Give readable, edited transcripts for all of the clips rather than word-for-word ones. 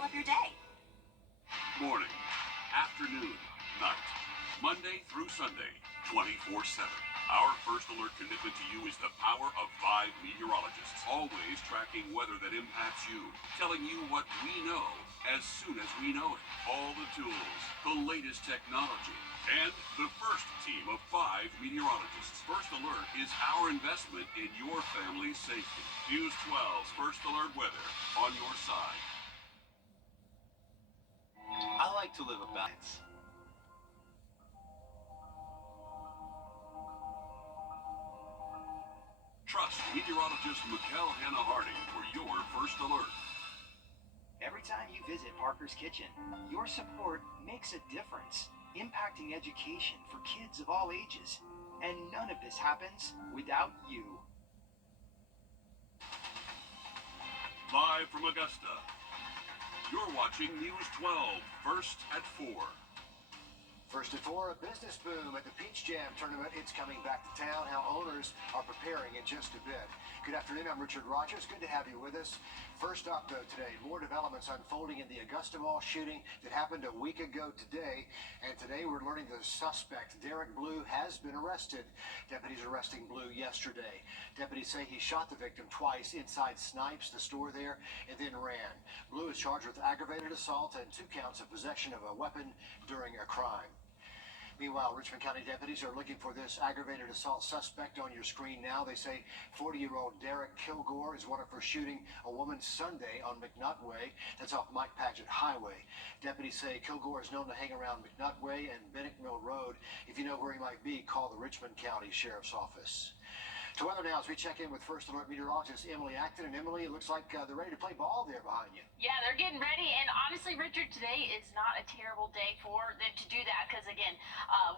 style up your day. Morning, afternoon, night, Monday through Sunday, 24/7. Our first alert commitment to you is the power of 5 meteorologists, always tracking weather that impacts you, telling you what we know as soon as we know it. All the tools, the latest technology, and the first team of 5 meteorologists. First Alert is our investment in your family's safety. News 12's First Alert weather on your side. I like to live a balance. Trust meteorologist Mikkel Hannah Harding for your First Alert. Every time you visit Parker's Kitchen, your support makes a difference, impacting education for kids of all ages. And none of this happens without you. Live from Augusta, you're watching News 12, First at 4. First at 4, a business boom at the Peach Jam tournament. It's coming back to town. How owners are preparing in just a bit. Good afternoon, I'm Richard Rogers. Good to have you with us. First up, though, today, more developments unfolding in the Augusta Mall shooting that happened a week ago today. And today we're learning the suspect, Derek Blue, has been arrested. Deputies arresting Blue yesterday. Deputies say he shot the victim twice inside Snipes, the store there, and then ran. Blue is charged with aggravated assault and 2 counts of possession of a weapon during a crime. Meanwhile, Richmond County deputies are looking for this aggravated assault suspect on your screen now. They say 40-year-old Derek Kilgore is wanted for shooting a woman Sunday on McNutt Way. That's off Mike Paget Highway. Deputies say Kilgore is known to hang around McNutt Way and Bennick Mill Road. If you know where he might be, call the Richmond County Sheriff's Office. To weather now as we check in with First Alert meteorologist Emily Acton. And Emily, it looks like they're ready to play ball there behind you. Yeah, they're getting ready. And honestly, Richard, today is not a terrible day for them to do that because, again,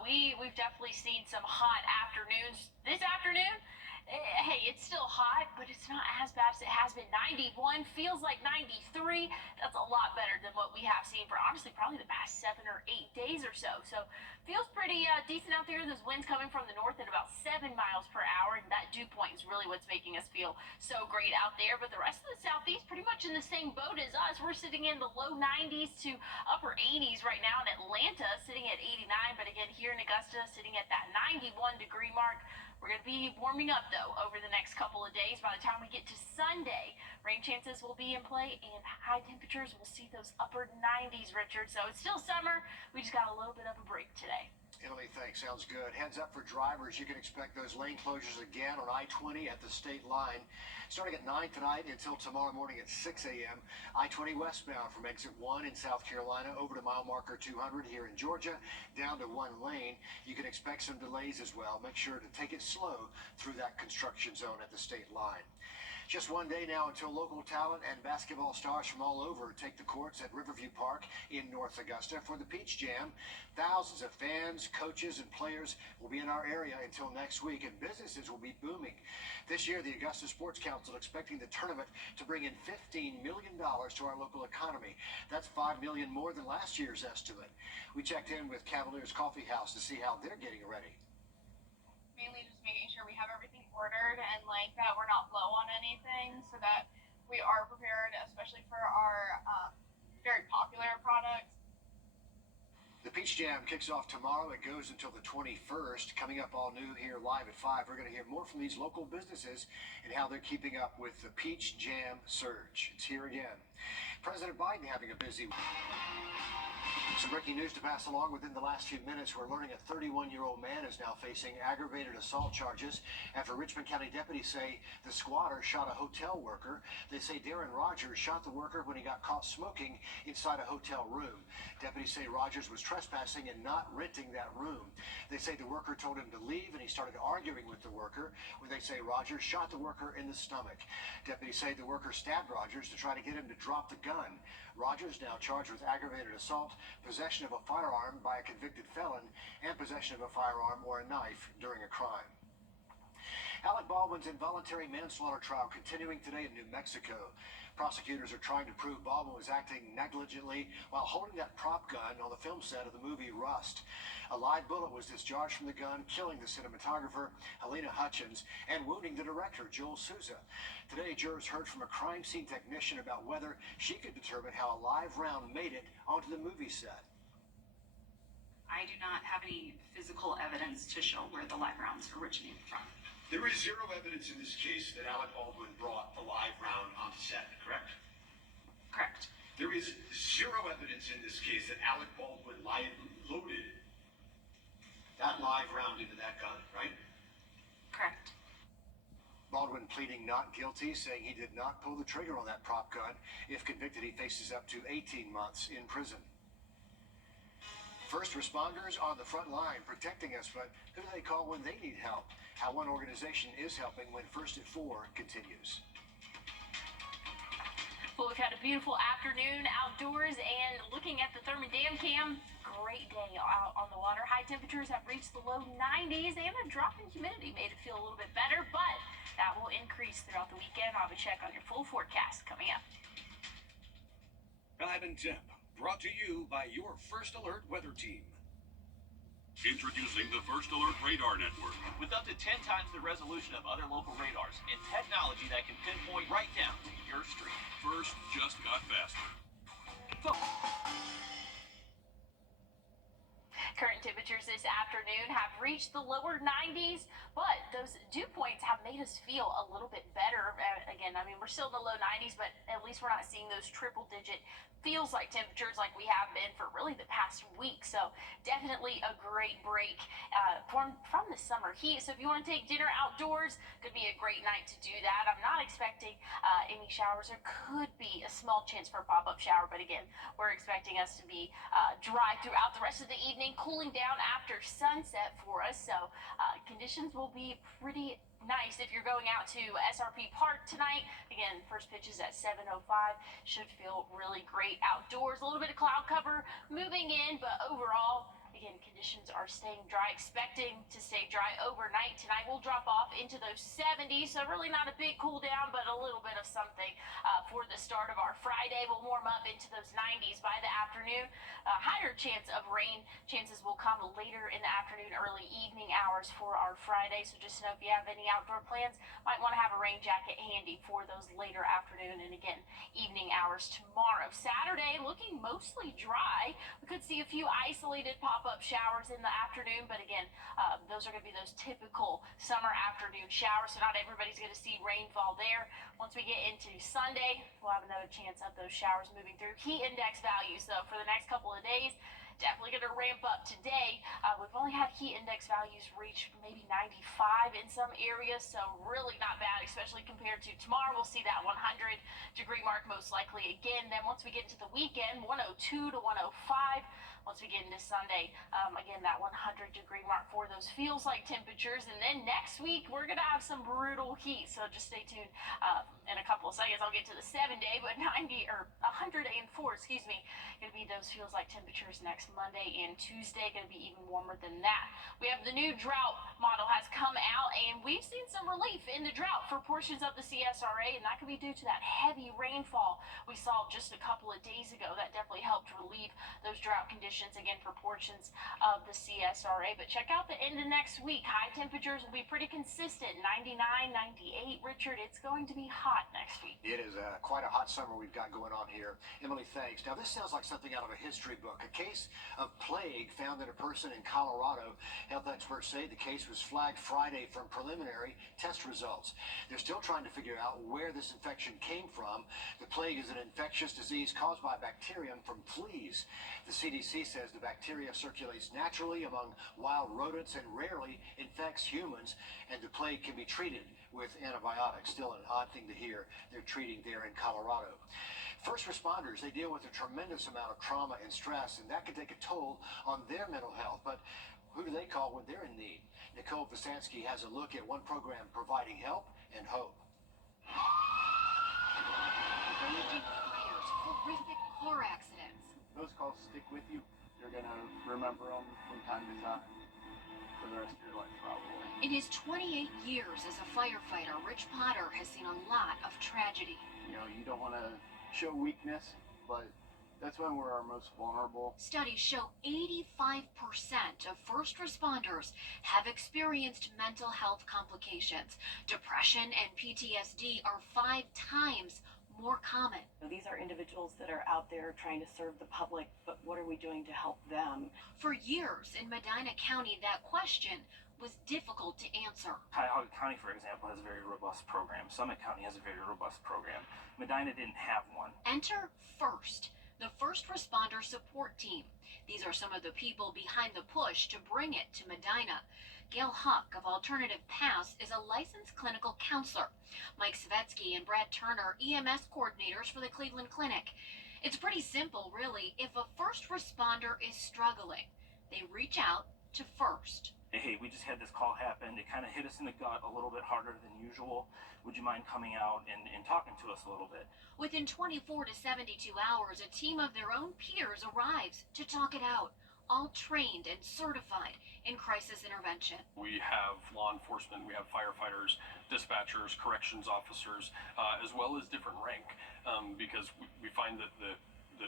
we've definitely seen some hot afternoons this afternoon. Hey, it's still hot, but it's not as bad as it has been. 91 feels like 93. That's a lot better than what we have seen for, honestly, probably the past 7 or 8 days or so. So feels pretty decent out there. Those winds coming from the north at about 7 miles per hour, and that dew point is really what's making us feel so great out there. But the rest of the southeast pretty much in the same boat as us. We're sitting in the low 90s to upper 80s right now in Atlanta, sitting at 89. But again, here in Augusta, sitting at that 91-degree mark. We're going to be warming up, though, over the next couple of days. By the time we get to Sunday, rain chances will be in play, and high temperatures will see those upper 90s, Richard. So it's still summer. We just got a little bit of a break today. Emily, thanks. Sounds good. Heads up for drivers. You can expect those lane closures again on I-20 at the state line. Starting at 9 tonight until tomorrow morning at 6 a.m. I-20 westbound from exit 1 in South Carolina over to mile marker 200 here in Georgia, down to 1 lane. You can expect some delays as well. Make sure to take it slow through that construction zone at the state line. Just one day now until local talent and basketball stars from all over take the courts at Riverview Park in North Augusta for the Peach Jam. Thousands of fans, coaches, and players will be in our area until next week, and businesses will be booming. This year, the Augusta Sports Council expecting the tournament to bring in $15 million to our local economy. That's $5 million more than last year's estimate. We checked in with Cavaliers Coffee House to see how they're getting ready. Mainly just making sure we have everything ordered and like that we're not low on anything so that we are prepared, especially for our very popular products. The Peach Jam kicks off tomorrow. It goes until the 21st. Coming up all new here live at 5, we're going to hear more from these local businesses and how they're keeping up with the Peach Jam surge. It's here again. President Biden having a busy week. Some breaking news to pass along within the last few minutes. We're learning a 31-year-old man is now facing aggravated assault charges after Richmond County deputies say the squatter shot a hotel worker. They say Darren Rogers shot the worker when he got caught smoking inside a hotel room. Deputies say Rogers was trespassing and not renting that room. They say the worker told him to leave and he started arguing with the worker when they say Rogers shot the worker in the stomach. Deputies say the worker stabbed Rogers to try to get him to drop the gun. Rogers now charged with aggravated assault, possession of a firearm by a convicted felon, and possession of a firearm or a knife during a crime. Alec Baldwin's involuntary manslaughter trial continuing today in New Mexico. Prosecutors are trying to prove Baldwin was acting negligently while holding that prop gun on the film set of the movie Rust. A live bullet was discharged from the gun, killing the cinematographer, Helena Hutchins, and wounding the director, Joel Souza. Today, jurors heard from a crime scene technician about whether she could determine how a live round made it onto the movie set. I do not have any physical evidence to show where the live rounds originated from. There is zero evidence in this case that Alec Baldwin brought the live round onto set, correct? Correct. There is zero evidence in this case that Alec Baldwin loaded that live round into that gun, right? Correct. Baldwin pleading not guilty, saying he did not pull the trigger on that prop gun. If convicted, he faces up to 18 months in prison. First responders on the front line protecting us, but who do they call when they need help? How one organization is helping when First at 4 continues. Well, we've had a beautiful afternoon outdoors, and looking at the Thurman Dam cam, great day out on the water. High temperatures have reached the low 90s, and a drop in humidity made it feel a little bit better, but that will increase throughout the weekend. I'll have a check on your full forecast coming up. 5 and Temp, brought to you by your First Alert weather team. Introducing the First Alert Radar Network. With up to 10 times the resolution of other local radars and technology that can pinpoint right down to your street. First just got faster. Current temperatures this afternoon have reached the lower 90s, but those dew points have made us feel a little bit better. Again, I mean, we're still in the low 90s, but at least we're not seeing those triple-digit feels like temperatures like we have been for really the past week. So definitely a great break from the summer heat. So if you want to take dinner outdoors, could be a great night to do that. I'm not expecting any showers. There could be a small chance for a pop-up shower, but again, we're expecting us to be dry throughout the rest of the evening, cooling down after sunset for us. So conditions will be pretty nice if you're going out to SRP Park tonight. Again, first pitch is at 7:05. Should feel really great outdoors. A little bit of cloud cover moving in, but overall, again, conditions are staying dry. Expecting to stay dry overnight. Tonight we'll drop off into those 70s, so really not a big cool down, but a little bit of something for the start of our Friday. We'll warm up into those 90s by the afternoon. Higher chance of rain. Chances will come later in the afternoon, early evening hours for our Friday. So just know if you have any outdoor plans, might want to have a rain jacket handy for those later afternoon and again, evening hours tomorrow. Saturday looking mostly dry. We could see a few isolated pop-up showers in the afternoon, but again, those are going to be those typical summer afternoon showers, so not everybody's going to see rainfall there. Once we get into Sunday, we'll have another chance of those showers moving through. Heat index values, though, for the next couple of days, definitely going to ramp up today. We've only had heat index values reach maybe 95 in some areas, so really not bad, especially compared to tomorrow. We'll see that 100-degree mark most likely again. Then once we get into the weekend, 102 to 105. Once we get into Sunday, again, that 100-degree mark for those feels like temperatures. And then next week, we're going to have some brutal heat. So just stay tuned. In a couple of seconds, I'll get to the 7-day, but 104, excuse me, going to be those feels like temperatures next Monday and Tuesday. Going to be even warmer than that. We have the new drought model has come out, and we've seen some relief in the drought for portions of the CSRA, and that could be due to that heavy rainfall we saw just a couple of days ago. That definitely helped relieve those drought conditions again for portions of the CSRA. But check out the end of next week. High temperatures will be pretty consistent, 99, 98. Richard, it's going to be hot next week. It is quite a hot summer we've got going on here. Emily, thanks. Now, this sounds like something out of a history book. A case of plague found in a person in Colorado. Health experts say the case was flagged Friday from preliminary test results. They're still trying to figure out where this infection came from. The plague is an infectious disease caused by bacterium from fleas. The CDC says the bacteria circulates naturally among wild rodents and rarely infects humans, and the plague can be treated with antibiotics. Still an odd thing to hear they're treating there in Colorado. First responders, they deal with a tremendous amount of trauma and stress, and that can take a toll on their mental health. But who do they call when they're in need? Nicole Vasansky has a look at one program providing help and hope. Raging fires, horrific car accidents. Those calls stick with you. You're going to remember them from time to time. for the rest of your life, probably. In his 28 years as a firefighter, Rich Potter has seen a lot of tragedy. You know, you don't want to show weakness, but that's when we're our most vulnerable. Studies show 85% of first responders have experienced mental health complications. Depression and PTSD are 5 times more common. These are individuals that are out there trying to serve the public, but what are we doing to help them? For years in Medina County, that question was difficult to answer. Cuyahoga County, for example, has a very robust program. Summit County has a very robust program. Medina didn't have one. Enter FIRST, the First Responder Support Team. These are some of the people behind the push to bring it to Medina. Gail Huck of Alternative Paths is a licensed clinical counselor. Mike Svetsky and Brad Turner, EMS coordinators for the Cleveland Clinic. It's pretty simple, really. If a first responder is struggling, they reach out to FIRST. Hey, we just had this call happen. It kind of hit us in the gut a little bit harder than usual. Would you mind coming out and talking to us a little bit? Within 24 to 72 hours, a team of their own peers arrives to talk it out, all trained and certified in crisis intervention. We have law enforcement, we have firefighters, dispatchers, corrections officers, as well as different rank, because we find that the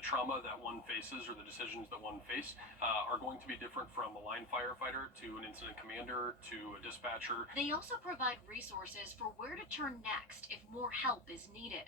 trauma that one faces or the decisions that one face are going to be different from a line firefighter to an incident commander to a dispatcher. They also provide resources for where to turn next if more help is needed.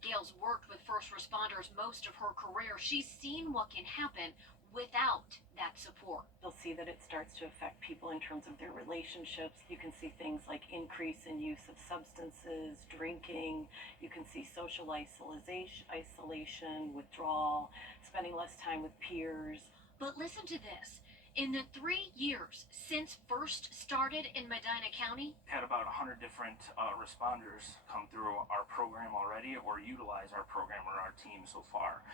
Gail's worked with first responders most of her career. She's seen what can happen without that support. You'll see that it starts to affect people in terms of their relationships. You can see things like increase in use of substances, drinking. You can see social isolation, withdrawal, spending less time with peers. But listen to this. In the 3 years since FIRST started in Medina County, Had about 100 different responders come through our program already or utilize our program or our team so far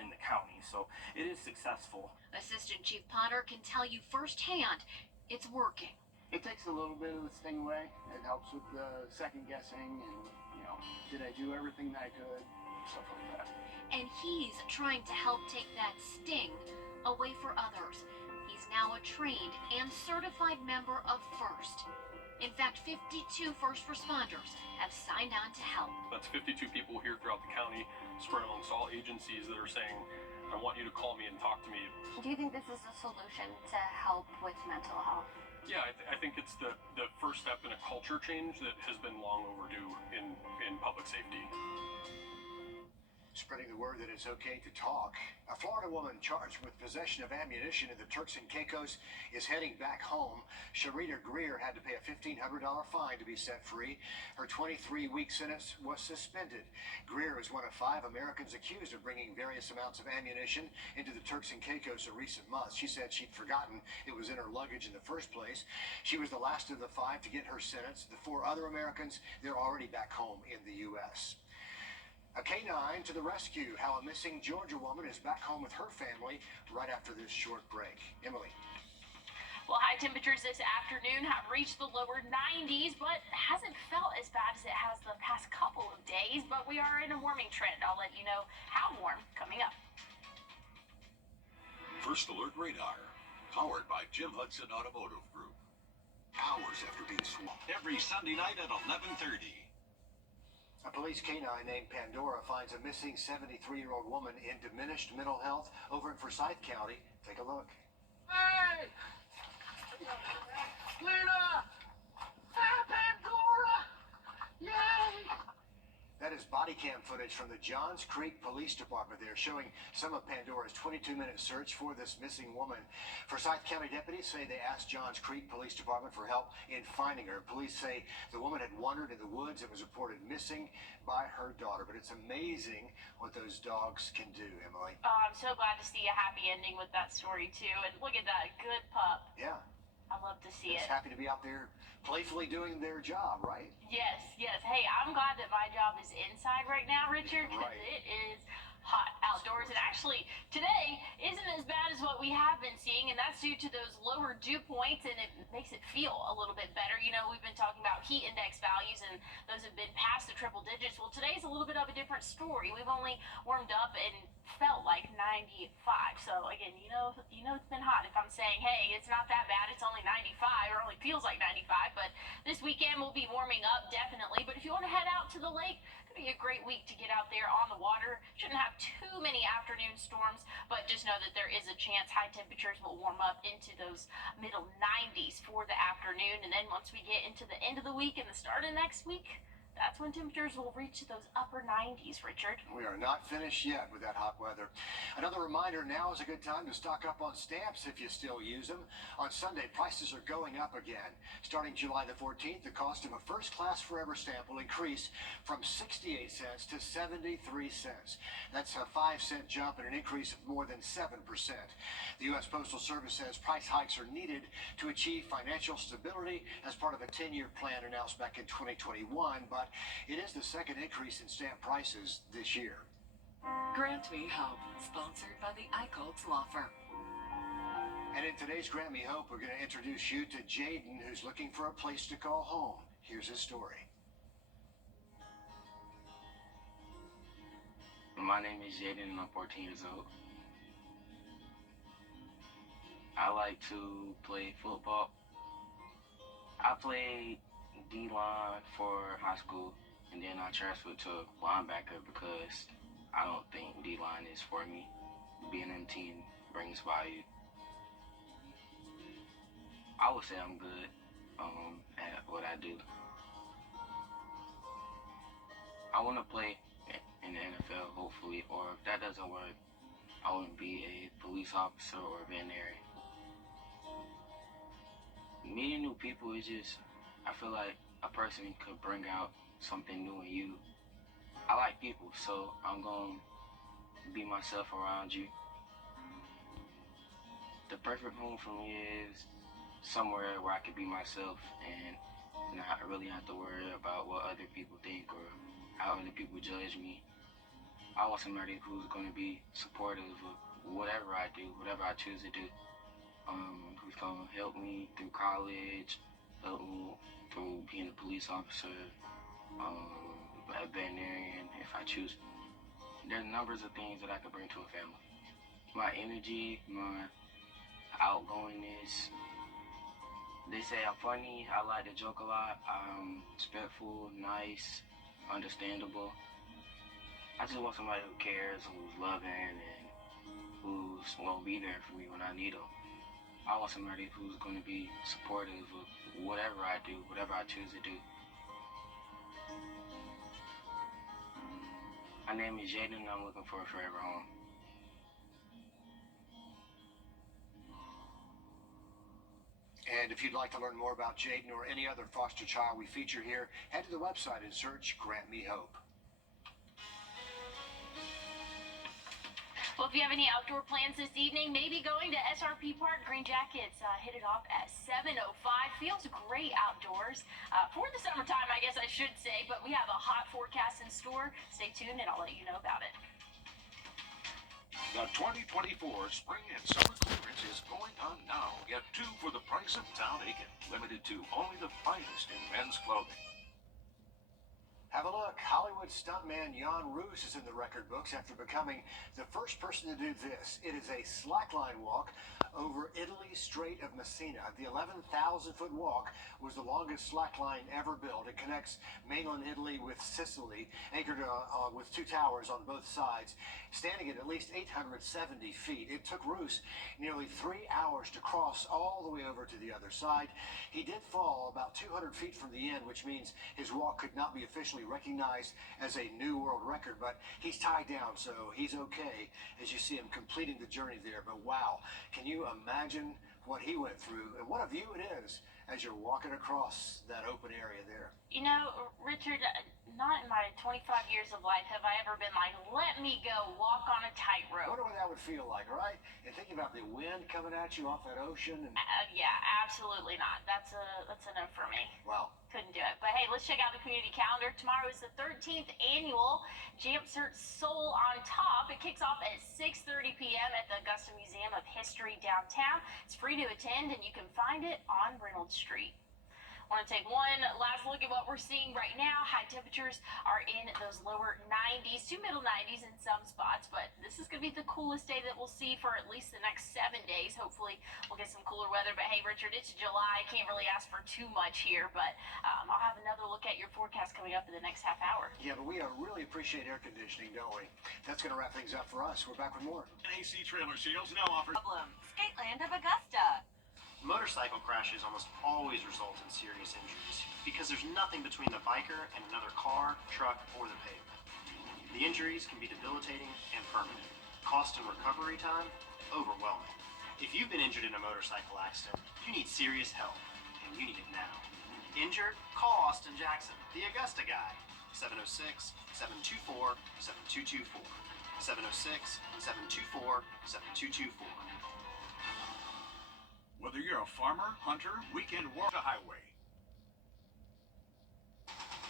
in the county. So it is successful. Assistant Chief Potter can tell you firsthand it's working. It takes a little bit of the sting away. It helps with the second guessing and, you know, did I do everything that I could? Stuff like that. And he's trying to help take that sting away for others. He's now a trained and certified member of FIRST. In fact, 52 first responders have signed on to help. That's 52 people here throughout the county, spread amongst all agencies that are saying, I want you to call me and talk to me. Do you think this is a solution to help with mental health? Yeah, I think it's the first step in a culture change that has been long overdue in public safety. Spreading the word that it's okay to talk. A Florida woman charged with possession of ammunition in the Turks and Caicos is heading back home. Sharita Greer had to pay a $1,500 fine to be set free. Her 23-week sentence was suspended. Greer is one of 5 Americans accused of bringing various amounts of ammunition into the Turks and Caicos in recent months. She said she'd forgotten it was in her luggage in the first place. She was the last of the 5 to get her sentence. The 4 other Americans, they're already back home in the U.S. A canine to the rescue. How a missing Georgia woman is back home with her family right after this short break. Emily. Well, high temperatures this afternoon have reached the lower 90s, but hasn't felt as bad as it has the past couple of days. But we are in a warming trend. I'll let you know how warm coming up. First Alert Radar, powered by Jim Hudson Automotive Group. Hours after being swamped. Every Sunday night at 11:30. A police canine named Pandora finds a missing 73-year-old woman in diminished mental health over in Forsyth County. Take a look. Hey! Lena! Ah, Pandora! Yay! That is body cam footage from the Johns Creek Police Department. They're showing some of Pandora's 22-minute search for this missing woman. Forsyth County deputies say they asked Johns Creek Police Department for help in finding her. Police say the woman had wandered in the woods and was reported missing by her daughter. But it's amazing what those dogs can do, Emily. Oh, I'm so glad to see a happy ending with that story, too. And look at that good pup. Yeah. I love to see Just it. happy to be out there playfully doing their job, right? Yes, yes. Hey, I'm glad that my job is inside right now, Richard, because Right. it is hot outdoors. And actually, today isn't as bad as what we have been seeing, and that's due to those lower dew points, and it makes it feel a little bit better. You know, we've been talking about heat index values, and those have been past the triple digits. Well, today's a little bit of a different story. We've only warmed up and felt like 95. So again, you know it's been hot. If I'm saying, hey, it's not that bad, it's only 95, or only feels like 95, but this weekend will be warming up definitely. But if you want to head out to the lake, it's gonna be a great week to get out there on the water. Shouldn't have too many afternoon storms, but just know that there is a chance high temperatures will warm up into those middle 90s for the afternoon, and then once we get into the end of the week and the start of next week, that's when temperatures will reach those upper 90s, Richard. We are not finished yet with that hot weather. Another reminder, now is a good time to stock up on stamps if you still use them. On Sunday, prices are going up again. Starting July the 14th, the cost of a first-class forever stamp will increase from 68 cents to 73 cents. That's a 5-cent jump and an increase of more than 7%. The U.S. Postal Service says price hikes are needed to achieve financial stability as part of a 10-year plan announced back in 2021, but it is the second increase in stamp prices this year. Grant Me Hope, sponsored by the Eichholz Law Firm. And in today's Grant Me Hope, we're going to introduce you to Jaden, who's looking for a place to call home. Here's his story. My name is Jaden and I'm 14 years old. I like to play football. I played D-line for high school, and then I transferred to linebacker because I don't think D-line is for me. Being in the team brings value. I would say I'm good at what I do. I want to play in the NFL, hopefully, or if that doesn't work, I want to be a police officer or a veterinarian. Meeting new people is just, I feel like a person could bring out something new in you. I like people, so I'm going to be myself around you. The perfect home for me is somewhere where I could be myself and not really have to worry about what other people think or how other people judge me. I want somebody who's going to be supportive of whatever I do, whatever I choose to do. Who's going to help me through college, help me through being a police officer, a veterinarian if I choose. There's numbers of things that I could bring to a family. My energy, my outgoingness. They say I'm funny, I like to joke a lot, I'm respectful, nice, understandable. I just want somebody who cares, who's loving, and who's going to be there for me when I need them. I want somebody who's going to be supportive of whatever I do, whatever I choose to do. My name is Jaden and I'm looking for a forever home. And if you'd like to learn more about Jaden or any other foster child we feature here, head to the website and search Grant Me Hope. Well, if you have any outdoor plans this evening, maybe going to SRP Park. Green Jackets hit it off at 7:05. Feels great outdoors for the summertime, I guess I should say, but we have a hot forecast in store. Stay tuned and I'll let you know about it. The 2024 spring and summer clearance is going on now. Get 2 for the price of Town Aiken. Limited to only the finest in men's clothing. Have a look. Hollywood stuntman Jan Roos is in the record books after becoming the first person to do this. It is a slackline walk over Italy's Strait of Messina. The 11,000-foot walk was the longest slackline ever built. It connects mainland Italy with Sicily, anchored with 2 towers on both sides, standing at least 870 feet. It took Roos nearly 3 hours to cross all the way over to the other side. He did fall about 200 feet from the end, which means his walk could not be officially recognized as a new world record, but he's tied down, so he's okay as you see him completing the journey there. But wow, can you imagine what he went through and what a view it is as you're walking across that open area there? You know, Richard, not in my 25 years of life have I ever been like, let me go walk on a I tightrope. wonder what that would feel like, right? And thinking about the wind coming at you off that ocean. And Yeah, absolutely not. That's a no for me. wow. Couldn't do it. But hey, let's check out the community calendar. Tomorrow is the 13th annual Jamsert Soul on Top. It kicks off at 6:30 p.m. at the Augusta Museum of History downtown. It's free to attend and you can find it on Reynolds Street. Want to take one last look at what we're seeing right now. High temperatures are in those lower 90s to middle 90s in some spots, but this is going to be the coolest day that we'll see for at least the next 7 days. Hopefully we'll get some cooler weather, but hey, Richard, it's July. Can't really ask for too much here, but I'll have another look at your forecast coming up in the next half hour. Yeah, but we really appreciate air conditioning, don't we? That's going to wrap things up for us. We're back with more. AC Trailer Sales now offers Skateland of Augusta. Motorcycle crashes almost always result in serious injuries because there's nothing between the biker and another car, truck, or the pavement. The injuries can be debilitating and permanent. Cost and recovery time, overwhelming. If you've been injured in a motorcycle accident, you need serious help, and you need it now. Injured? Call Austin Jackson, the Augusta guy. 706-724-7224. 706-724-7224. Whether you're a farmer, hunter, weekend warrior, highway.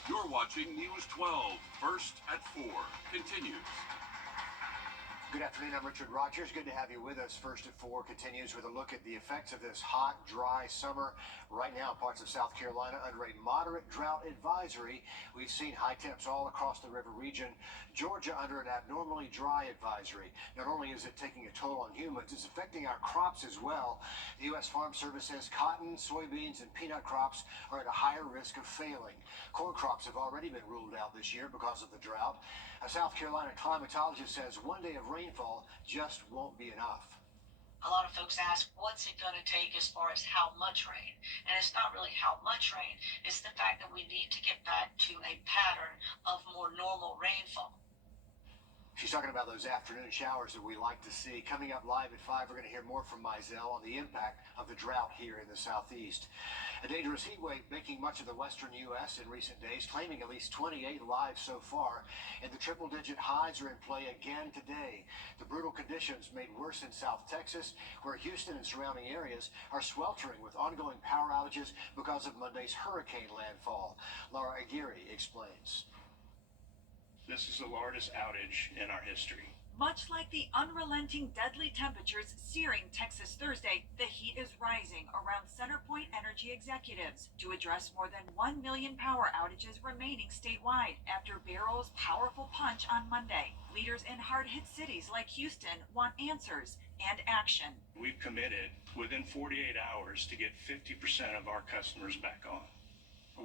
You're watching News 12, first at 4. Continues. Good afternoon, I'm Richard Rogers. Good to have you with us. First at 4 continues with a look at the effects of this hot, dry summer. Right now, parts of South Carolina under a moderate drought advisory. We've seen high temps all across the river region. Georgia under an abnormally dry advisory. Not only is it taking a toll on humans, it's affecting our crops as well. The U.S. Farm Service says cotton, soybeans, and peanut crops are at a higher risk of failing. Corn crops have already been ruled out this year because of the drought. A South Carolina climatologist says one day of rainfall just won't be enough. A lot of folks ask, what's it going to take as far as how much rain? And it's not really how much rain. It's the fact that we need to get back to a pattern of more normal rainfall. She's talking about those afternoon showers that we like to see. Coming up live at 5, we're going to hear more from Mizell on the impact of the drought here in the southeast. A dangerous heat wave making much of the western U.S. in recent days, claiming at least 28 lives so far, and the triple-digit highs are in play again today. The brutal conditions made worse in South Texas, where Houston and surrounding areas are sweltering with ongoing power outages because of Monday's hurricane landfall. Laura Aguirre explains. This is the largest outage in our history. Much like the unrelenting deadly temperatures searing Texas Thursday, the heat is rising around CenterPoint Energy executives to address more than 1 million power outages remaining statewide after Barrow's powerful punch on Monday. Leaders in hard-hit cities like Houston want answers and action. We've committed within 48 hours to get 50% of our customers back on.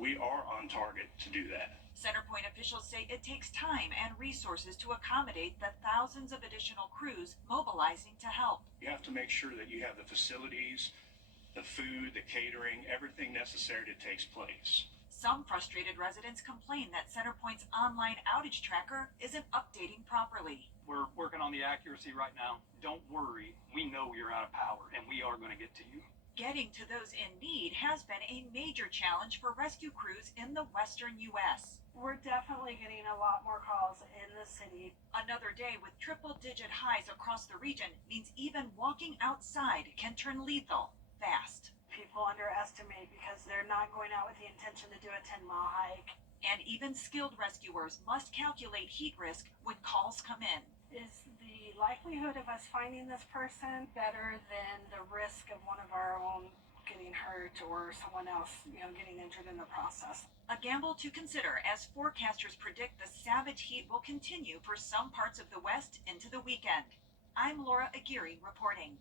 We are on target to do that. CenterPoint officials say it takes time and resources to accommodate the thousands of additional crews mobilizing to help. You have to make sure that you have the facilities, the food, the catering, everything necessary that takes place. Some frustrated residents complain that CenterPoint's online outage tracker isn't updating properly. We're working on the accuracy right now. Don't worry, we know you're out of power and we are going to get to you. Getting to those in need has been a major challenge for rescue crews in the western U.S. We're definitely getting a lot more calls in the city. Another day with triple-digit highs across the region means even walking outside can turn lethal fast. People underestimate because they're not going out with the intention to do a 10-mile hike. And even skilled rescuers must calculate heat risk when calls come in. Is the likelihood of us finding this person better than the risk of one of our own getting hurt or someone else, getting injured in the process? A gamble to consider as forecasters predict the savage heat will continue for some parts of the West into the weekend. I'm Laura Aguirre reporting.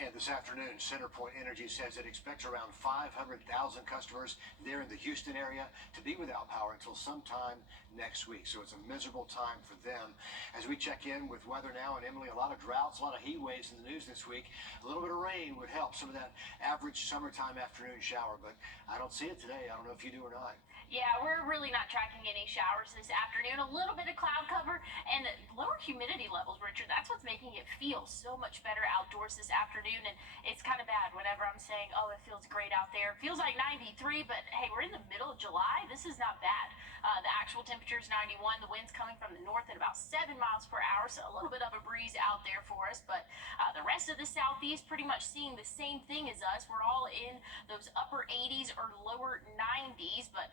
And this afternoon, CenterPoint Energy says it expects around 500,000 customers there in the Houston area to be without power until sometime next week. So it's a miserable time for them. As we check in with weather now, and Emily, a lot of droughts, a lot of heat waves in the news this week. A little bit of rain would help, some of that average summertime afternoon shower, but I don't see it today. I don't know if you do or not. Yeah, we're really not tracking any showers this afternoon. A little bit of cloud cover and lower humidity levels, Richard. That's what's making it feel so much better outdoors this afternoon. And it's kind of bad whenever I'm saying, oh, it feels great out there. It feels like 93, but hey, we're in the middle of July. This is not bad. The actual temperature is 91. The wind's coming from the north at about 7 miles per hour, so a little bit of a breeze out there for us. But the rest of the southeast pretty much seeing the same thing as us. We're all in those upper 80s or lower 90s, but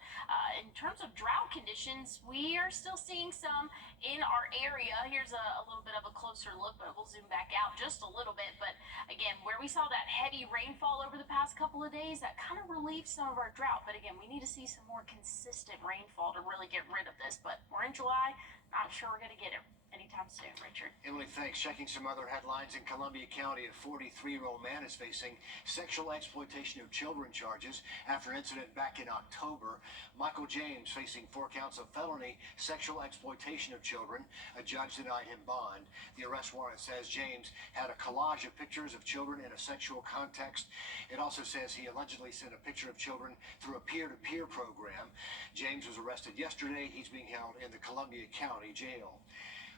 In terms of drought conditions, we are still seeing some in our area. Here's a little bit of a closer look, but we'll zoom back out just a little bit. But again, where we saw that heavy rainfall over the past couple of days, that kind of relieved some of our drought. But again, we need to see some more consistent rainfall to really get rid of this. But we're in July. Not sure we're going to get it anytime soon, Richard. Emily, thanks. Checking some other headlines in Columbia County, a 43-year-old man is facing sexual exploitation of children charges after an incident back in October. Michael James facing 4 counts of felony sexual exploitation of children. A judge denied him bond. The arrest warrant says James had a collage of pictures of children in a sexual context. It also says he allegedly sent a picture of children through a peer-to-peer program. James was arrested yesterday. He's being held in the Columbia County Jail.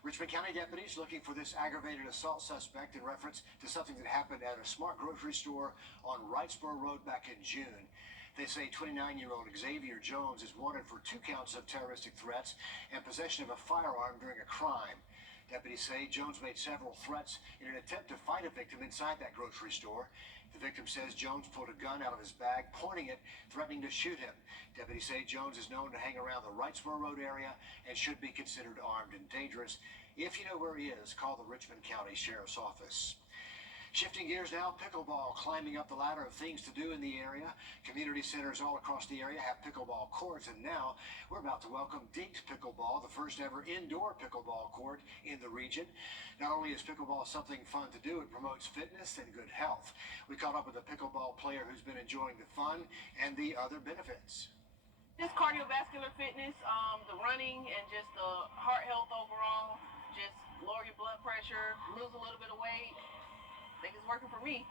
Richmond County deputies looking for this aggravated assault suspect in reference to something that happened at a Smart grocery store on Wrightsboro Road back in June. They say 29-year-old Xavier Jones is wanted for 2 counts of terroristic threats and possession of a firearm during a crime. Deputies say Jones made several threats in an attempt to fight a victim inside that grocery store. The victim says Jones pulled a gun out of his bag, pointing it, threatening to shoot him. Deputies say Jones is known to hang around the Wrightsboro Road area and should be considered armed and dangerous. If you know where he is, call the Richmond County Sheriff's Office. Shifting gears now, pickleball climbing up the ladder of things to do in the area. Community centers all across the area have pickleball courts, and now we're about to welcome Dinked Pickleball, the first ever indoor pickleball court in the region. Not only is pickleball something fun to do, it promotes fitness and good health. We caught up with a pickleball player who's been enjoying the fun and the other benefits. Just cardiovascular fitness, the running, and just the heart health overall. Just lower your blood pressure, lose a little bit of weight. I think it's working for me.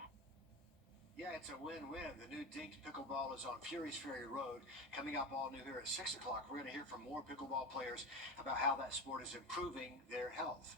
Yeah, it's a win-win. The new Dinked Pickleball is on Fury's Ferry Road. Coming up all new here at 6 o'clock, we're going to hear from more pickleball players about how that sport is improving their health.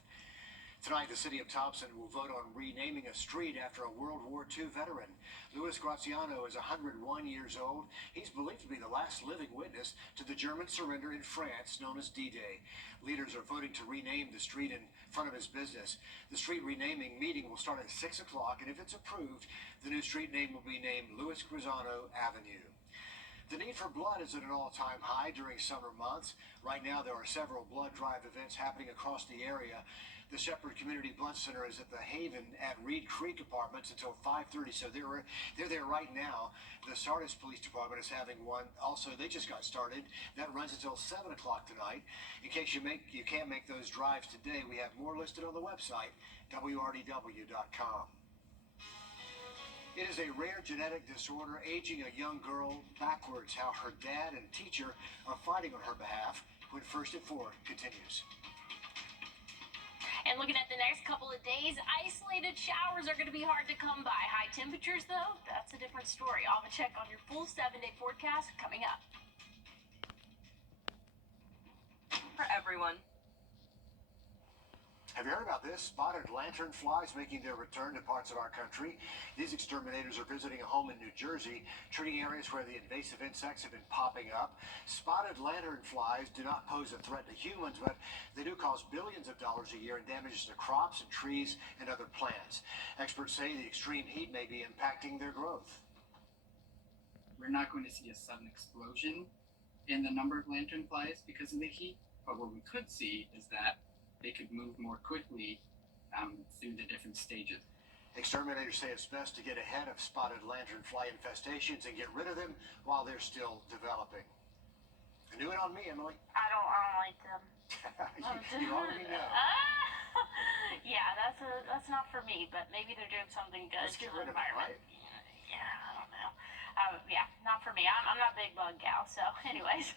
Tonight, the city of Thompson will vote on renaming a street after a World War II veteran. Louis Graziano is 101 years old. He's believed to be the last living witness to the German surrender in France, known as D-Day. Leaders are voting to rename the street in front of his business. The street renaming meeting will start at 6 o'clock, and if it's approved, the new street name will be named Louis Graziano Avenue. The need for blood is at an all-time high during summer months. Right now, there are several blood drive events happening across the area. The Shepherd Community Blood Center is at the Haven at Reed Creek Apartments until 5:30, so they're there right now. The Sardis Police Department is having one. Also, they just got started. That runs until 7 o'clock tonight. In case you can't make those drives today, we have more listed on the website, wrdw.com. It is a rare genetic disorder, aging a young girl backwards. How her dad and teacher are fighting on her behalf. When First at 4 continues. And looking at the next couple of days, isolated showers are going to be hard to come by. High temperatures, though, that's a different story. I'll have a check on your full 7-day forecast coming up. For everyone. Have you heard about this? Spotted lanternflies making their return to parts of our country. These exterminators are visiting a home in New Jersey, treating areas where the invasive insects have been popping up. Spotted lanternflies do not pose a threat to humans, but they do cost billions of dollars a year and damages to crops and trees and other plants. Experts say the extreme heat may be impacting their growth. We're not going to see a sudden explosion in the number of lanternflies because of the heat, but what we could see is that they could move more quickly through the different stages. Exterminators say it's best to get ahead of spotted lanternfly infestations and get rid of them while they're still developing. A new one on me, Emily. I don't like them. you already know. Yeah, that's not for me, but maybe they're doing something good Let's get to the rid of them, environment. right? Yeah, I don't know. Yeah, not for me. I'm not a big bug gal. So anyways,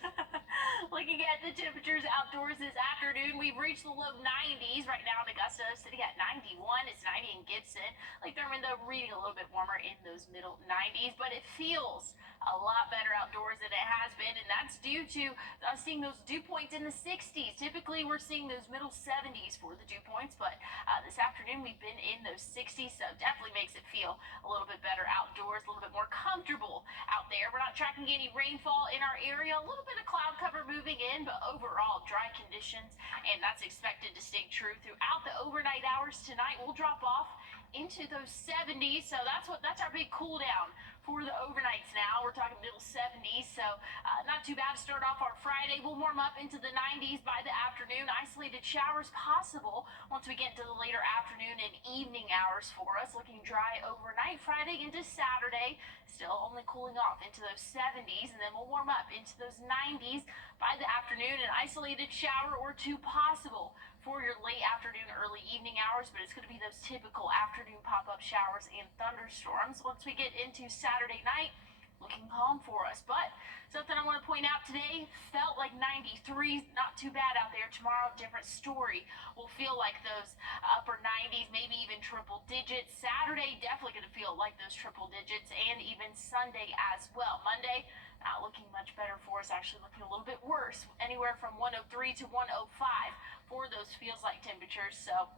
looking at the temperatures outdoors this afternoon, we've reached the low 90s right now in Augusta, sitting at 91. It's 90 in Gibson. Lake Thurman, though, reading a little bit warmer in those middle 90s, but it feels a lot better outdoors than it has been, and that's due to seeing those dew points in the 60s. Typically, we're seeing those middle 70s for the dew points, but this afternoon we've been in those 60s, so definitely makes it feel a little bit better outdoors, a little bit more comfortable out there. We're not tracking any rainfall in our area, a little bit of cloud cover moving in, but overall dry conditions, and that's expected to stay true throughout the overnight hours. Tonight we'll drop off into those 70s. So that's our big cool down for the overnights now. We're talking middle 70s, so not too bad to start off our Friday. We'll warm up into the 90s by the afternoon. Isolated showers possible once we get into the later afternoon and evening hours for us. Looking dry overnight Friday into Saturday. Still only cooling off into those 70s, and then we'll warm up into those 90s by the afternoon. An isolated shower or two possible for your late afternoon, early evening hours, but it's going to be those typical afternoon pop-up showers and thunderstorms. Once we get into Saturday night, looking calm for us. But something I want to point out today, felt like 93, not too bad out there. Tomorrow, different story. We'll feel like those upper 90s, maybe even triple digits. Saturday, definitely going to feel like those triple digits, and even Sunday as well. Monday, not looking much better for us, actually looking a little bit worse, anywhere from 103 to 105 for those feels like temperatures. So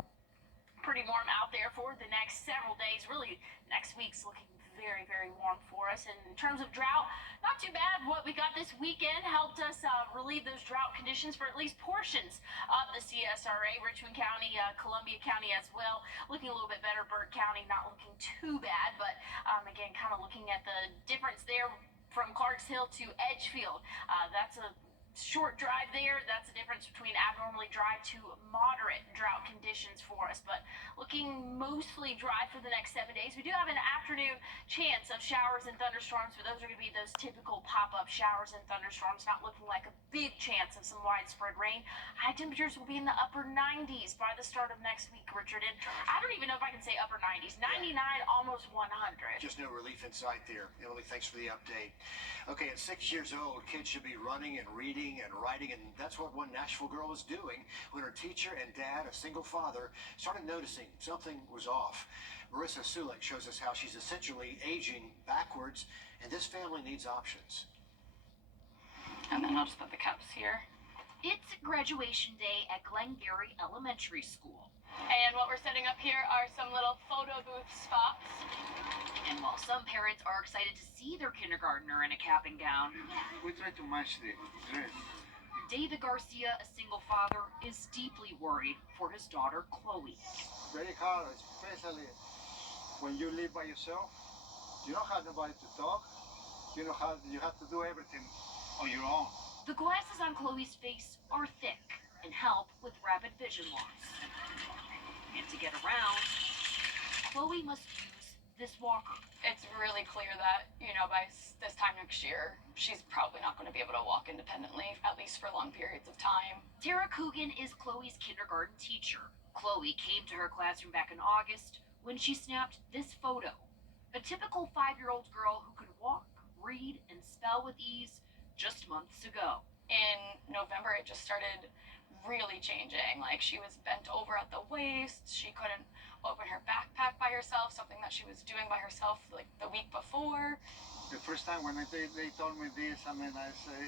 pretty warm out there for the next several days. Really, next week's looking very, very warm for us. And in terms of drought, not too bad. What we got this weekend helped us relieve those drought conditions for at least portions of the CSRA, Richmond County, Columbia County as well. Looking a little bit better. Burke County not looking too bad, but again, kind of looking at the difference there from Clarks Hill to Edgefield. That's a short drive there. That's the difference between abnormally dry to moderate drought conditions for us, but looking mostly dry for the next 7 days. We do have an afternoon chance of showers and thunderstorms, but those are going to be those typical pop-up showers and thunderstorms, not looking like a big chance of some widespread rain. High temperatures will be in the upper 90s by the start of next week, Richard. And I don't even know if I can say upper 90s. 99, almost 100. Just no relief in sight there. Emily, thanks for the update. Okay, at 6 years old, kids should be running and reading and writing, and that's what one Nashville girl was doing when her teacher and dad, a single father, started noticing something was off. Marissa Sulek shows us how she's essentially aging backwards, and this family needs options. And then I'll just put the cups here. It's graduation day at Glengarry Elementary School. And what we're setting up here are some little photo booth spots. And while some parents are excited to see their kindergartner in a cap and gown, We try to match the dress. David Garcia, a single father, is deeply worried for his daughter, Chloe. Very hard, especially when you live by yourself. You don't have nobody to talk. You have to do everything on your own. The glasses on Chloe's face are thick and help with rapid vision loss. And to get around, Chloe must use this walker. It's really clear that, by this time next year, she's probably not going to be able to walk independently, at least for long periods of time. Tara Coogan is Chloe's kindergarten teacher. Chloe came to her classroom back in August when she snapped this photo. A typical 5-year-old girl who could walk, read, and spell with ease just months ago. In November, it just started really changing. Like, she was bent over at the waist. She couldn't open her backpack by herself, something that she was doing by herself like the week before. The first time when they told me this, I say,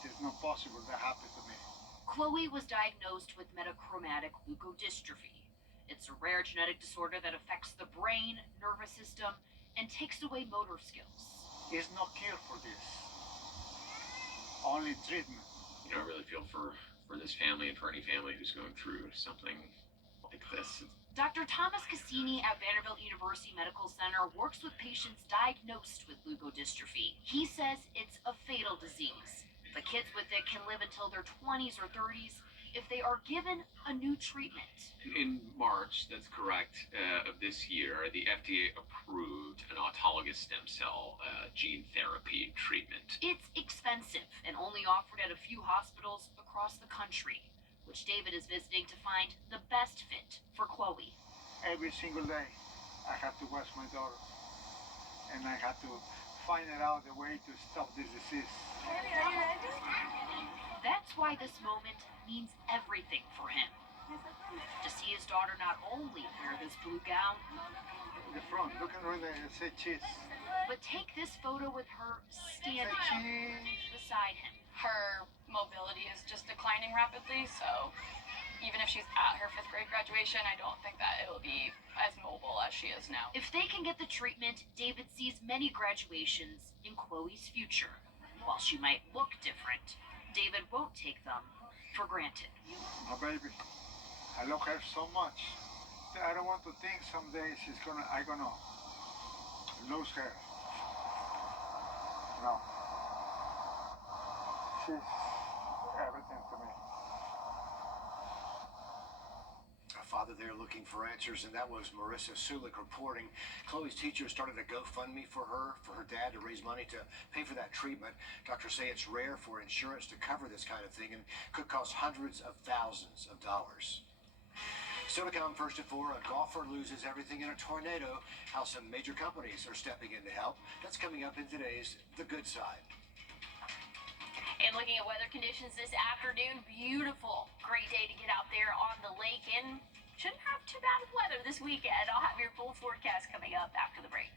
it's not possible that happened to me. Chloe was diagnosed with metachromatic leukodystrophy. It's a rare genetic disorder that affects the brain, nervous system, and takes away motor skills. There's no cure for this. Only treatment. I really feel for this family and for any family who's going through something like this. Dr. Thomas Cassini at Vanderbilt University Medical Center works with patients diagnosed with leukodystrophy. He says it's a fatal disease. The kids with it can live until their 20s or 30s if they are given a new treatment. In March, that's correct, of this year, the FDA approved an autologous stem cell gene therapy treatment. It's expensive and only offered at a few hospitals across the country, which David is visiting to find the best fit for Chloe. Every single day, I have to watch my daughter, and I have to find out a way to stop this disease. Baby, are you ready? That's why this moment means everything for him. To see his daughter not only wear this blue gown, The front, look at when they say cheese. but take this photo with her standing beside him. Her mobility is just declining rapidly, so even if she's at her 5th grade graduation, I don't think that it'll be as mobile as she is now. If they can get the treatment, David sees many graduations in Chloe's future. While she might look different, David won't take them for granted. My baby, I love her so much. I don't want want to think someday I'm gonna lose her. No. She's everything to me. A father there looking for answers, and that was Marissa Sulik reporting. Chloe's teacher started a GoFundMe for her dad, to raise money to pay for that treatment. Doctors say it's rare for insurance to cover this kind of thing and could cost hundreds of thousands of dollars. Still to come, first at 4, a golfer loses everything in a tornado. How some major companies are stepping in to help. That's coming up in today's The Good Side. And looking at weather conditions this afternoon, beautiful. Great day to get out there on the lake, and shouldn't have too bad of weather this weekend. I'll have your full forecast coming up after the break.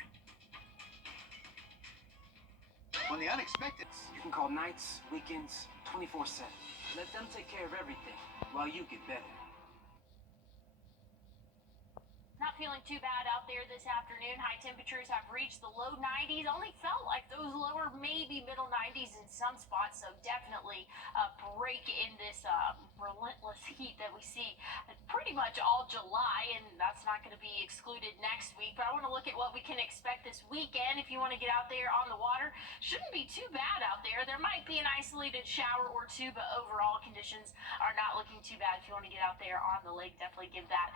When the unexpected, you can call nights, weekends, 24/7. Let them take care of everything while you get better. Not feeling too bad out there this afternoon. High temperatures have reached the low 90s. Only felt like those lower, maybe middle 90s in some spots. So definitely a break in this relentless heat that we see pretty much all July. And that's not going to be excluded next week. But I want to look at what we can expect this weekend. If you want to get out there on the water, shouldn't be too bad out there. There might be an isolated shower or two, but overall conditions are not looking too bad. If you want to get out there on the lake, definitely give that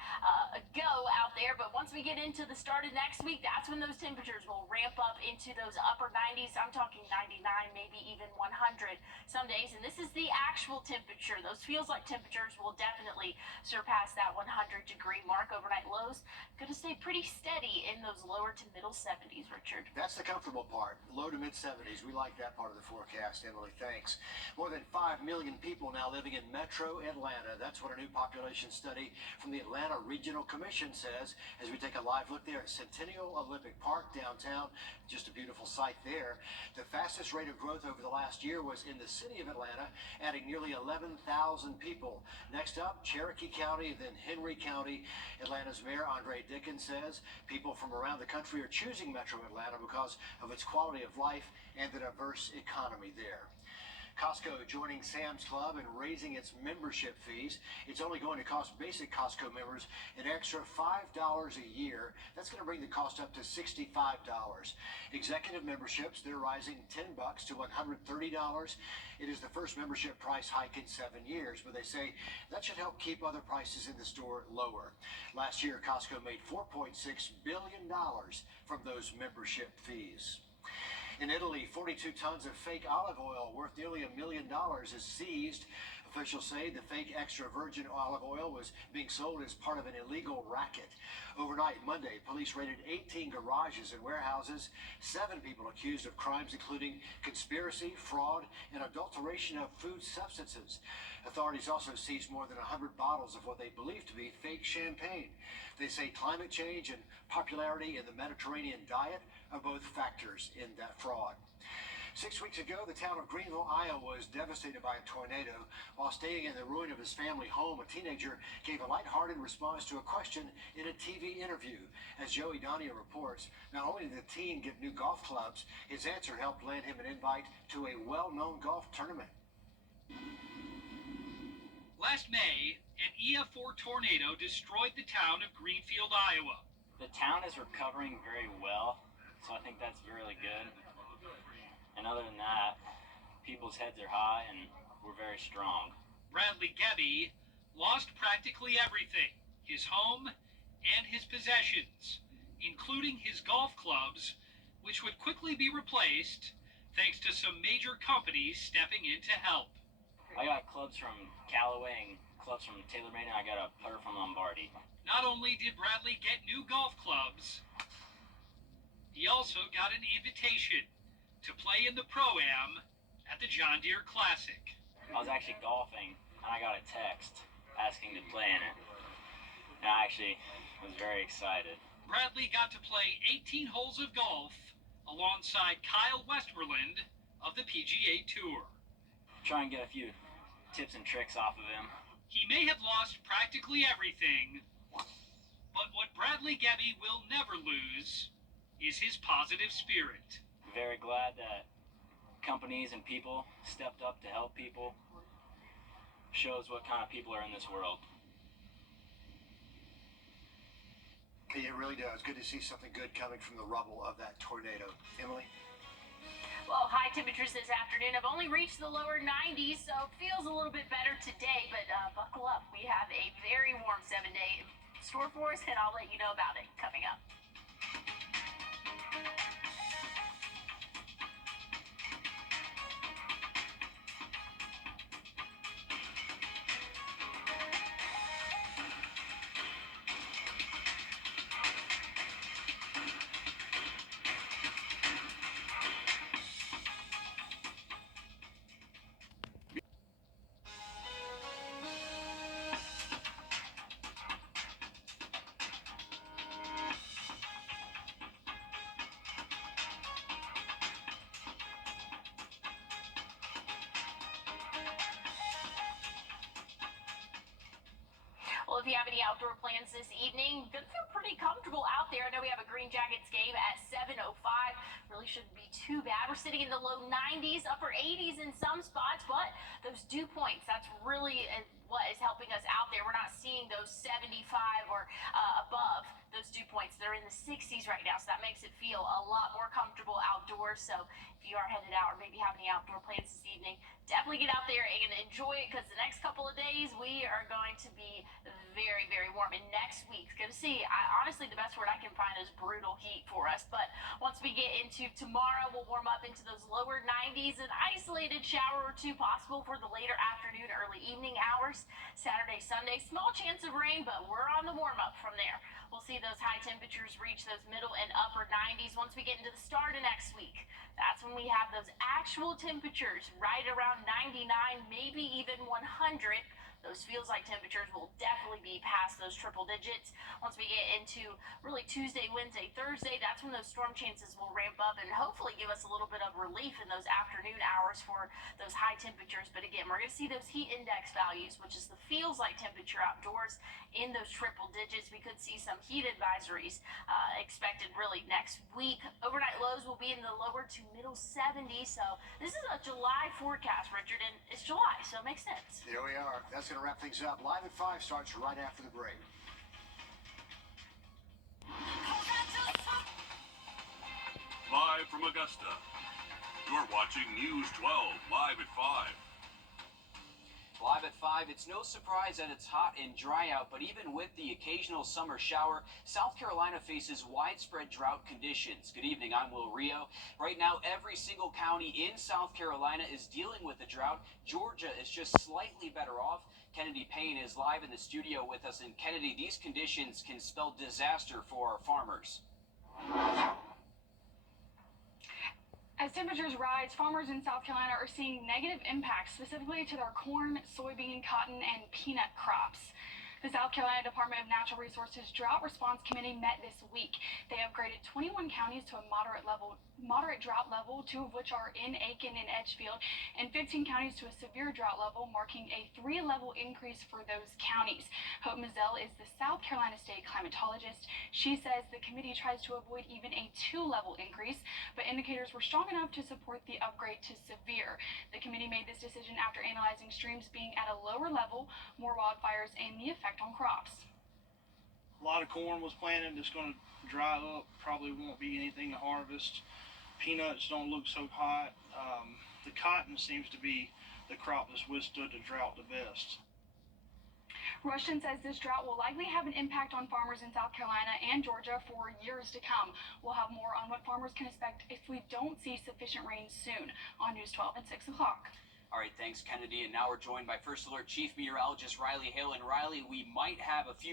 a go out there. But once we get into the start of next week, that's when those temperatures will ramp up into those upper 90s. I'm talking 99, maybe even 100 some days. And this is the actual temperature. Those feels like temperatures will definitely surpass that 100-degree mark. Overnight lows going to stay pretty steady in those lower to middle 70s, Richard. That's the comfortable part, low to mid 70s. We like that part of the forecast, Emily. Thanks. More than 5 million people now living in metro Atlanta. That's what a new population study from the Atlanta Regional Commission says, as we take a live look there at Centennial Olympic Park downtown. Just a beautiful sight there. The fastest rate of growth over the last year was in the city of Atlanta, adding nearly 11,000 people. Next up, Cherokee County, then Henry County. Atlanta's Mayor Andre Dickens says people from around the country are choosing metro Atlanta because of its quality of life and the diverse economy there. Costco joining Sam's Club and raising its membership fees. It's only going to cost basic Costco members an extra $5 a year. That's going to bring the cost up to $65. Executive memberships, they're rising $10 to $130. It is the first membership price hike in 7 years, but they say that should help keep other prices in the store lower. Last year, Costco made $4.6 billion from those membership fees. In Italy, 42 tons of fake olive oil worth nearly $1 million is seized. Officials say the fake extra virgin olive oil was being sold as part of an illegal racket. Overnight, Monday, police raided 18 garages and warehouses. 7 people accused of crimes including conspiracy, fraud, and adulteration of food substances. Authorities also seized more than 100 bottles of what they believe to be fake champagne. They say climate change and popularity in the Mediterranean diet are both factors in that fraud. 6 weeks ago, the town of Greenville, Iowa was devastated by a tornado. While staying in the ruin of his family home, a teenager gave a lighthearted response to a question in a TV interview. As Joey Donia reports, not only did the teen get new golf clubs, his answer helped land him an invite to a well-known golf tournament. Last May, an EF4 tornado destroyed the town of Greenfield, Iowa. The town is recovering very well, so I think that's really good. And other than that, people's heads are high and we're very strong. Bradley Gebbe lost practically everything, his home and his possessions, including his golf clubs, which would quickly be replaced thanks to some major companies stepping in to help. I got clubs from Callaway and clubs from TaylorMade, and I got a putter from Lombardi. Not only did Bradley get new golf clubs, he also got an invitation to play in the Pro-Am at the John Deere Classic. I was actually golfing, and I got a text asking to play in it. And I actually was very excited. Bradley got to play 18 holes of golf alongside Kyle Westmoreland of the PGA Tour. Try and get a few tips and tricks off of him. He may have lost practically everything, but what Bradley Gebbe will never lose is his positive spirit. Very glad that companies and people stepped up to help people. Shows what kind of people are in this world. It really does. Good to see something good coming from the rubble of that tornado. Emily? Well, high temperatures this afternoon have only reached the lower 90s, so it feels a little bit better today, but buckle up. We have a very warm 7-day store for us, and I'll let you know about it coming up. Well, if you have any outdoor plans this evening, gonna feel pretty comfortable out there. I know we have a Green Jackets game at 7:05. Really shouldn't be too bad. We're sitting in the low 90s, upper 80s in some spots, but those dew points, that's really what is helping us out there. We're not seeing those 75 or above those dew points. They're in the 60s right now, so that makes it feel a lot more comfortable outdoors. So if you are headed out or maybe have any outdoor plans this evening, definitely get out there and enjoy it, because the next couple of days we are going to be very, very warm. And next week's going to see, honestly, the best word I can find is brutal heat for us. But once we get into tomorrow, we'll warm up into those lower 90s, an isolated shower or two possible for the later afternoon, early evening hours. Saturday, Sunday, small chance of rain, but we're on the warm up from there. We'll see those high temperatures reach those middle and upper 90s once we get into the start of next week. That's when we have those actual temperatures right around 99, maybe even 100. Those feels like temperatures will definitely be past those triple digits. Once we get into really Tuesday, Wednesday, Thursday, that's when those storm chances will ramp up and hopefully give us a little bit of relief in those afternoon hours for those high temperatures. But again, we're going to see those heat index values, which is the feels like temperature outdoors, in those triple digits. We could see some heat advisories expected really next week. Overnight lows will be in the lower to middle 70s. So this is a July forecast, Richard, and it's July, so it makes sense. Here we are. That's going to wrap things up. Live at 5 starts right after the break. Live from Augusta, you're watching News 12 live at 5. Live at 5, it's no surprise that it's hot and dry out, but even with the occasional summer shower, South Carolina faces widespread drought conditions. Good evening, I'm Wrdw. Right now, every single county in South Carolina is dealing with the drought. Georgia is just slightly better off. Kennedy Payne is live in the studio with us. And Kennedy, these conditions can spell disaster for our farmers. As temperatures rise, farmers in South Carolina are seeing negative impacts, specifically to their corn, soybean, cotton, and peanut crops. The South Carolina Department of Natural Resources Drought Response Committee met this week. They upgraded 21 counties to a moderate drought level, 2 of which are in Aiken and Edgefield, and 15 counties to a severe drought level, marking a 3-level increase for those counties. Hope Mazzell is the South Carolina state climatologist. She says the committee tries to avoid even a 2-level increase, but indicators were strong enough to support the upgrade to severe. The committee made this decision after analyzing streams being at a lower level, more wildfires, and the effect on crops. A lot of corn was planted that's going to dry up, probably won't be anything to harvest. Peanuts don't look so hot. The cotton seems to be the crop that's withstood the drought the best. Rushton says this drought will likely have an impact on farmers in South Carolina and Georgia for years to come. We'll have more on what farmers can expect if we don't see sufficient rain soon on News 12 at 6 o'clock. All right, thanks, Kennedy. And now we're joined by First Alert Chief Meteorologist Riley Hale. And Riley, we might have a few